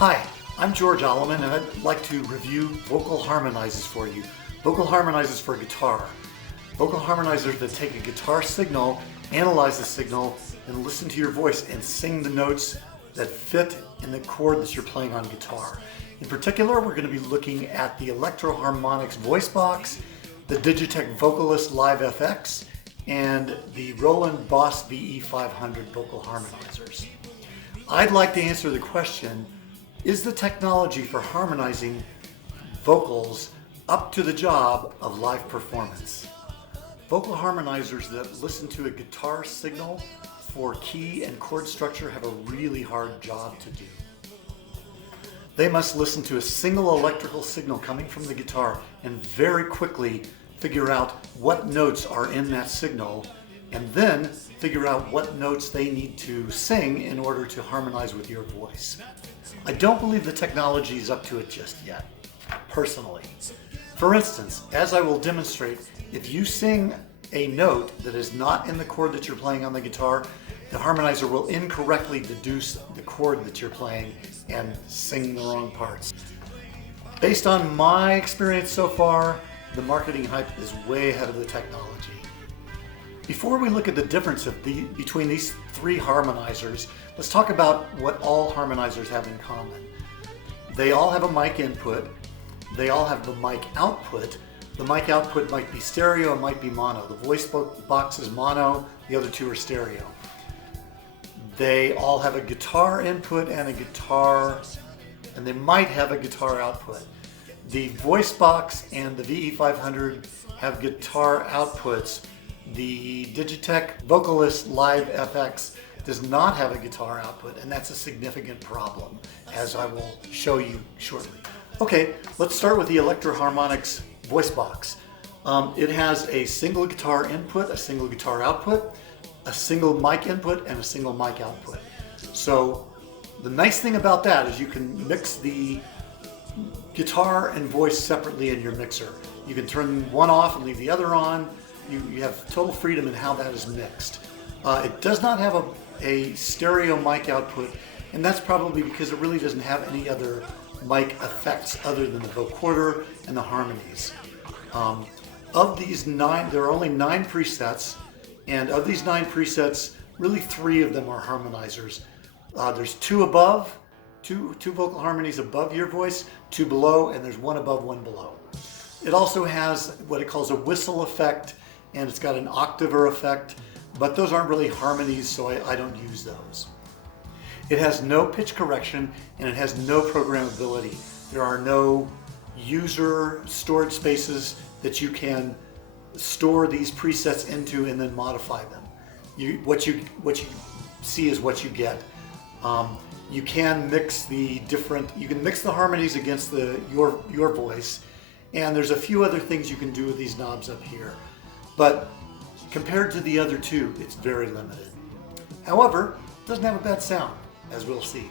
Hi, I'm George Alleman and I'd like to review vocal harmonizers for you. Vocal harmonizers for guitar. Vocal harmonizers that take a guitar signal, analyze the signal, and listen to your voice and sing the notes that fit in the chord that you're playing on guitar. In particular, we're going to be looking at the ElectroHarmonix Voice Box, the Digitech Vocalist LiveFX, and the Roland Boss VE-500 vocal harmonizers. I'd like to answer the question, is the technology for harmonizing vocals up to the job of live performance? Vocal harmonizers that listen to a guitar signal for key and chord structure have a really hard job to do. They must listen to a single electrical signal coming from the guitar and very quickly figure out what notes are in that signal, and then figure out what notes they need to sing in order to harmonize with your voice. I don't believe the technology is up to it just yet, personally. For instance, as I will demonstrate, if you sing a note that is not in the chord that you're playing on the guitar, the harmonizer will incorrectly deduce the chord that you're playing and sing the wrong parts. Based on my experience so far, the marketing hype is way ahead of the technology. Before we look at the difference between these three harmonizers, let's talk about what all harmonizers have in common. They all have a mic input, they all have the mic output. The mic output might be stereo, it might be mono. The voice box is mono, the other two are stereo. They all have a guitar input and a guitar, and they might have a guitar output. The voice box and the VE-500 have guitar outputs. The Digitech Vocalist LiveFX does not have a guitar output, and that's a significant problem, as I will show you shortly. Okay, let's start with the ElectroHarmonix Voice Box. It has a single guitar input, a single guitar output, a single mic input, and a single mic output. So the nice thing about that is you can mix the guitar and voice separately in your mixer. You can turn one off and leave the other on. You have total freedom in how that is mixed. It does not have a stereo mic output, and that's probably because it really doesn't have any other mic effects other than the vocoder and the harmonies. Of these 9, there are only 9 presets, and of these 9 presets, really 3 of them are harmonizers. There's 2 above, two vocal harmonies above your voice, 2 below, and there's 1 above, 1 below. It also has what it calls a whistle effect, and it's got an octaver effect, but those aren't really harmonies, so I don't use those. It has no pitch correction, and it has no programmability. There are no user storage spaces that you can store these presets into and then modify them. What you see is what you get. You can mix you can mix the harmonies against your voice, and there's a few other things you can do with these knobs up here. But compared to the other two, it's very limited. However, it doesn't have a bad sound, as we'll see.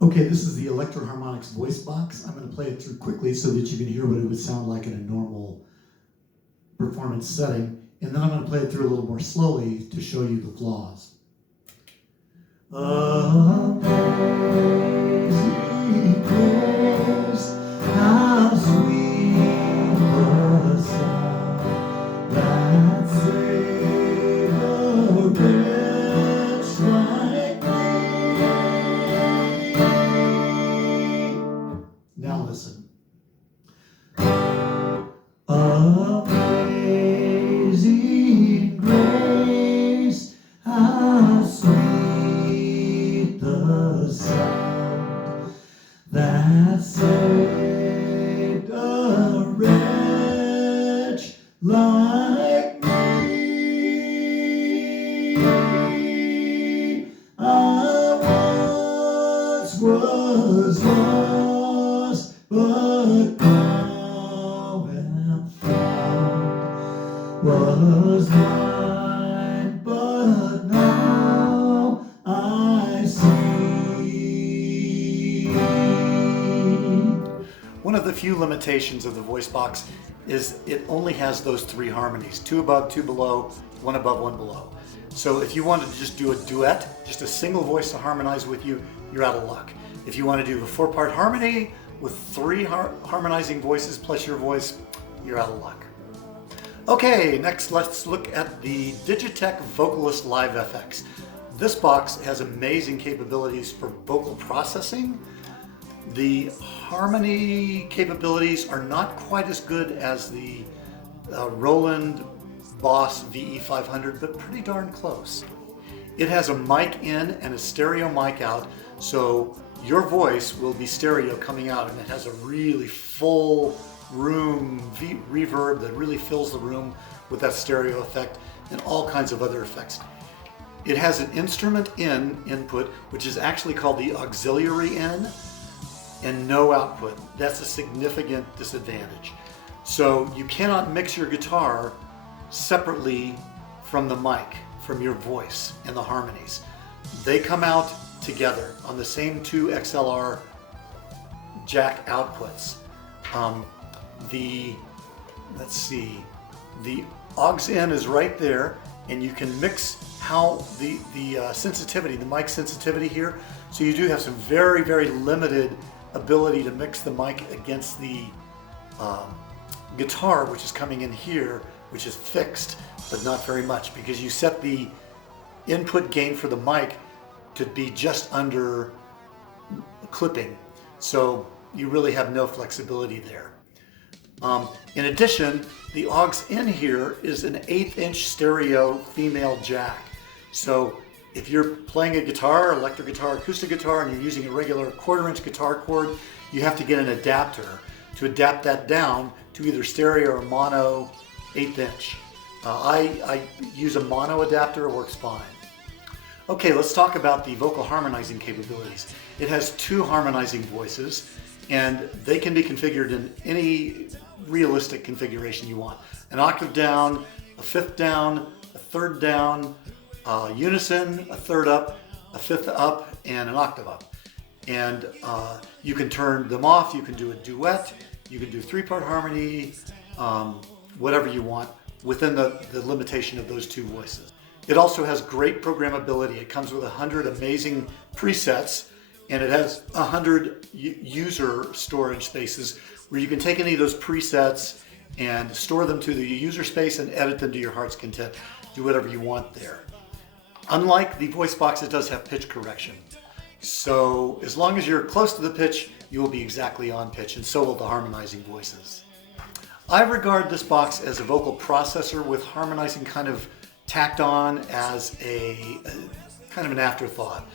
Okay, this is the ElectroHarmonix Voice Box. I'm going to play it through quickly so that you can hear what it would sound like in a normal performance setting. And then I'm going to play it through a little more slowly to show you the flaws. Amazing grace, how sweet the sound that saved a wretch like me. Now listen. Amazing grace, how sweet the sound that saved a wretch like me. I once was lost, but now am found. Was blind, but now I see. One of the few limitations of the voice box is it only has those 3 harmonies, 2 above, 2 below, 1 above, 1 below. So if you wanted to just do a duet, just a single voice to harmonize with you, you're out of luck. If you want to do a 4-part harmony with 3 harmonizing voices plus your voice, you're out of luck. Okay, next let's look at the Digitech Vocalist LiveFX. This box has amazing capabilities for vocal processing. The harmony capabilities are not quite as good as the Roland Boss VE-500, but pretty darn close. It has a mic in and a stereo mic out, so your voice will be stereo coming out, and it has a really full room reverb that really fills the room with that stereo effect and all kinds of other effects. It has an instrument input, which is actually called the auxiliary in, and no output. That's a significant disadvantage. So you cannot mix your guitar separately from the mic, from your voice and the harmonies. They come out together on the same 2 XLR jack outputs. Let's see, the aux in is right there, and you can mix how the sensitivity, the mic sensitivity here. So you do have some very, very limited ability to mix the mic against the guitar, which is coming in here, which is fixed, but not very much, because you set the input gain for the mic to be just under clipping. So you really have no flexibility there. In addition, the aux in here is an 1/8" stereo female jack. So if you're playing a guitar, electric guitar, acoustic guitar, and you're using a regular 1/4" guitar cord, you have to get an adapter to adapt that down to either stereo or mono 1/8". I use a mono adapter, it works fine. Okay, let's talk about the vocal harmonizing capabilities. It has 2 harmonizing voices, and they can be configured in any realistic configuration you want. An octave down, a 5th down, a 3rd down, unison, a 3rd up, a 5th up, and an octave up. And you can turn them off, you can do a duet, you can do 3-part harmony, whatever you want within the limitation of those 2 voices. It also has great programmability. It comes with 100 amazing presets, and it has 100 user storage spaces where you can take any of those presets and store them to the user space and edit them to your heart's content. Do whatever you want there. Unlike the voice box, it does have pitch correction. So as long as you're close to the pitch, you will be exactly on pitch, and so will the harmonizing voices. I regard this box as a vocal processor with harmonizing kind of tacked on as a kind of an afterthought.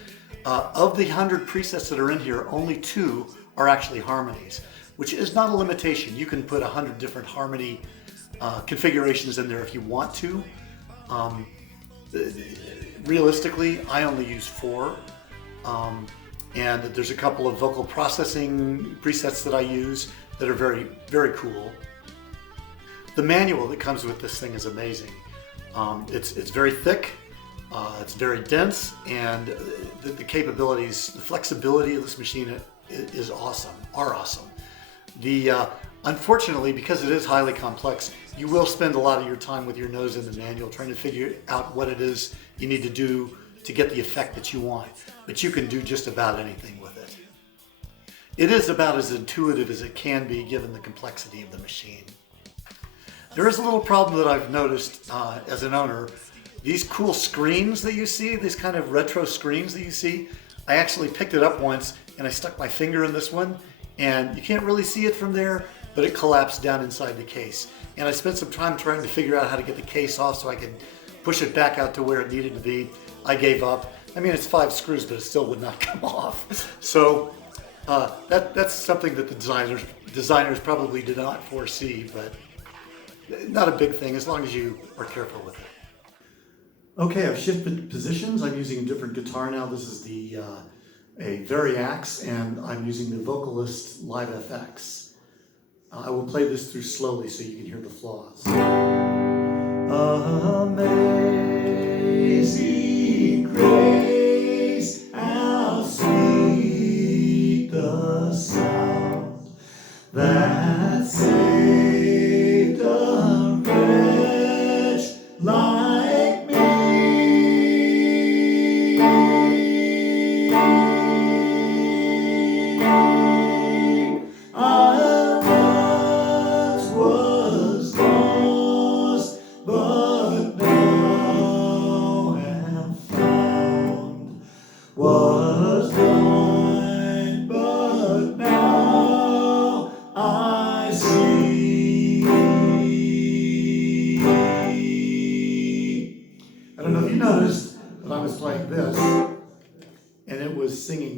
Of the 100 presets that are in here, only 2 are actually harmonies, which is not a limitation. You can put 100 different harmony configurations in there if you want to. Realistically, I only use 4. And there's a couple of vocal processing presets that I use that are very, very cool. The manual that comes with this thing is amazing. It's very thick, it's very dense, and the capabilities, the flexibility of this machine is awesome, are awesome. Unfortunately, because it is highly complex, you will spend a lot of your time with your nose in the manual trying to figure out what it is you need to do to get the effect that you want. But you can do just about anything with it. It is about as intuitive as it can be given the complexity of the machine. There is a little problem that I've noticed as an owner. These cool screens that you see, these kind of retro screens that you see, I actually picked it up once and I stuck my finger in this one, and you can't really see it from there, but it collapsed down inside the case. And I spent some time trying to figure out how to get the case off so I could push it back out to where it needed to be. I gave up. I mean, it's 5 screws, but it still would not come off. So that's something that the designers probably did not foresee, but not a big thing as long as you are careful with it. Okay, I've shifted positions. I'm using a different guitar now. This is a Variax, and I'm using the Vocalist LiveFX. I will play this through slowly so you can hear the flaws. Amazing grace, how sweet the sound that saved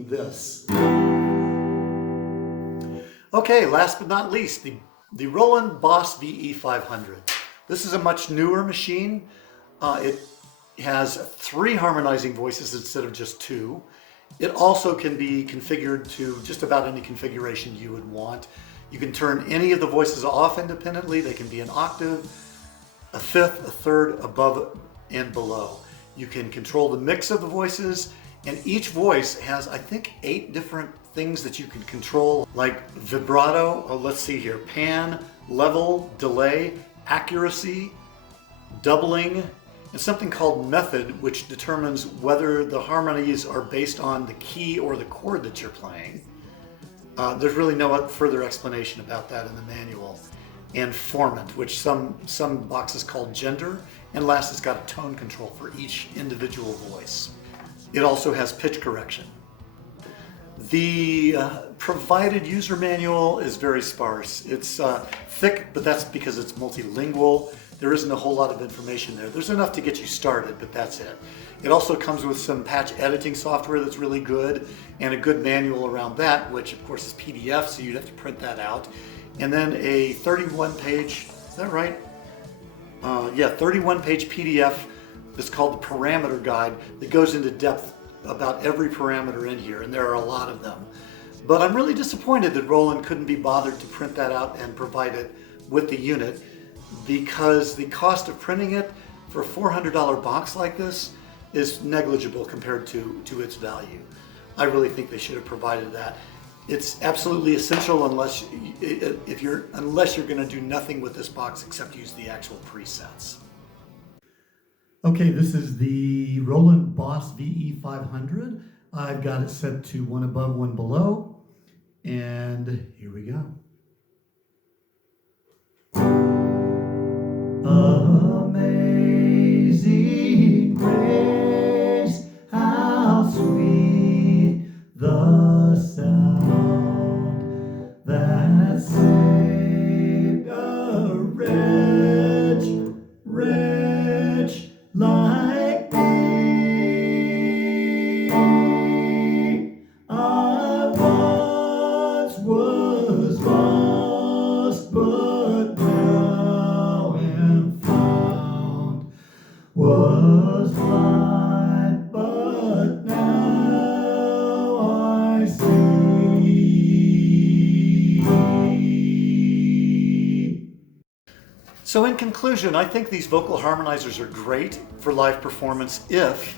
doing this. Okay, last but not least, the Roland Boss VE-500. This is a much newer machine. It has 3 harmonizing voices instead of just 2. It also can be configured to just about any configuration you would want. You can turn any of the voices off independently. They can be an octave, a fifth, a third, above and below. You can control the mix of the voices, and each voice has, I think, 8 different things that you can control, like vibrato, let's see here, pan, level, delay, accuracy, doubling, and something called method, which determines whether the harmonies are based on the key or the chord that you're playing. There's really no further explanation about that in the manual. And formant, which some boxes call gender, and last it's got a tone control for each individual voice. It also has pitch correction. The provided user manual is very sparse. It's thick, but that's because it's multilingual. There isn't a whole lot of information there. There's enough to get you started, but that's it. It also comes with some patch editing software that's really good, and a good manual around that, which of course is PDF, so you'd have to print that out. And then a 31-page, is that right? Yeah, 31-page PDF that's called the Parameter Guide that goes into depth about every parameter in here, and there are a lot of them. But I'm really disappointed that Roland couldn't be bothered to print that out and provide it with the unit, because the cost of printing it for a $400 box like this is negligible compared to its value. I really think they should have provided that. It's absolutely essential unless you're going to do nothing with this box except use the actual presets. Okay, this is the Roland Boss VE-500. I've got it set to 1 above, 1 below, and here we go. Amazing grace, how sweet the sound that saved a wretch like me. I once was lost, but now am found. Was blind, but now I see. So in conclusion, I think these vocal harmonizers are great for live performance if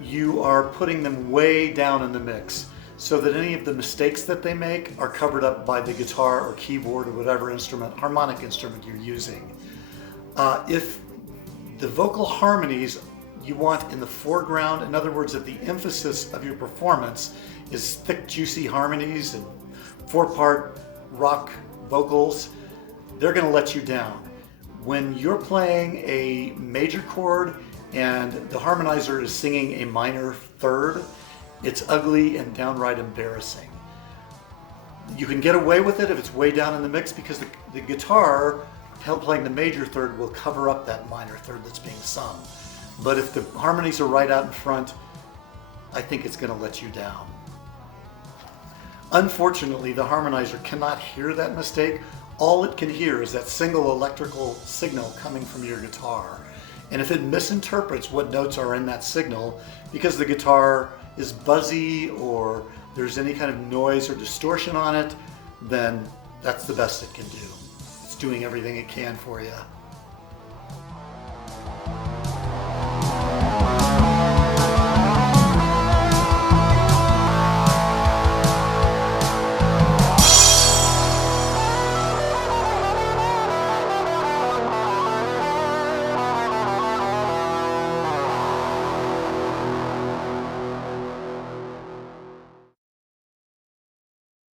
you are putting them way down in the mix, so that any of the mistakes that they make are covered up by the guitar or keyboard or whatever harmonic instrument you're using. If the vocal harmonies you want in the foreground, in other words, that the emphasis of your performance is thick, juicy harmonies and 4-part rock vocals, they're going to let you down. When you're playing a major chord and the harmonizer is singing a minor third, it's ugly and downright embarrassing. You can get away with it if it's way down in the mix, because the guitar playing the major third will cover up that minor third that's being sung. But if the harmonies are right out in front, I think it's going to let you down. Unfortunately, the harmonizer cannot hear that mistake. All it can hear is that single electrical signal coming from your guitar. And if it misinterprets what notes are in that signal, because the guitar is buzzy or there's any kind of noise or distortion on it, then that's the best it can do. It's doing everything it can for you.